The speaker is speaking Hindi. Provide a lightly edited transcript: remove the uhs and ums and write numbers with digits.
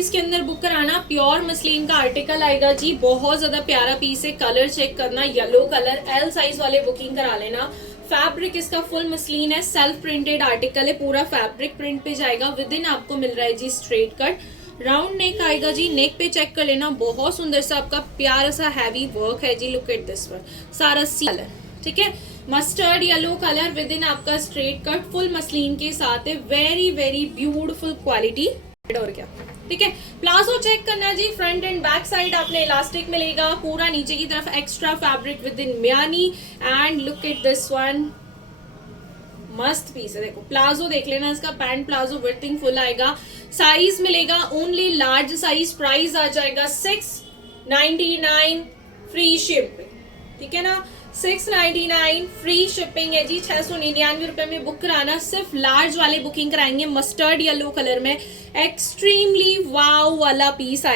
साइज के अंदर बुक कराना। प्योर मसलिन का आर्टिकल आएगा जी, बहुत ज्यादा प्यारा पीस है। कलर चेक करना, येलो कलर, एल साइज वाले बुकिंग करा लेना। फैब्रिक इसका फुल मसलिन है, सेल्फ प्रिंटेड आर्टिकल है, पूरा फैब्रिक प्रिंट पे जाएगा। विद इन आपको मिल रहा है जी स्ट्रेट कट, राउंड नेक आएगा जी। नेक पे चेक कर लेना, बहुत सुंदर सा आपका प्यारा सा हैवी वर्क है जी। लुक एट दिस वन, सारा सी कलर, ठीक है, mustard yellow colour, with in आपका स्ट्रेट कट, फुल मसलिन के साथ है। Very very beautiful quality. और क्या, ठीक है। प्लाजो चेक करना जी, फ्रंट एंड बैक साइड आपने इलास्टिक मिलेगा, पूरा नीचे की तरफ extra fabric with in म्यानी। And look at this one, मस्त पीस है। देखो प्लाजो देख लेना, इसका पैंट प्लाजो विड्थिंग फुल आएगा। साइज मिलेगा ओनली लार्ज साइज। प्राइस आ जाएगा 699 फ्री शिप, ठीक है ना, 699 फ्री शिपिंग है जी। 699 रुपए में बुक कराना। सिर्फ लार्ज वाले बुकिंग कराएंगे। मस्टर्ड येलो कलर में एक्सट्रीमली वाव वाला पीस आएगा।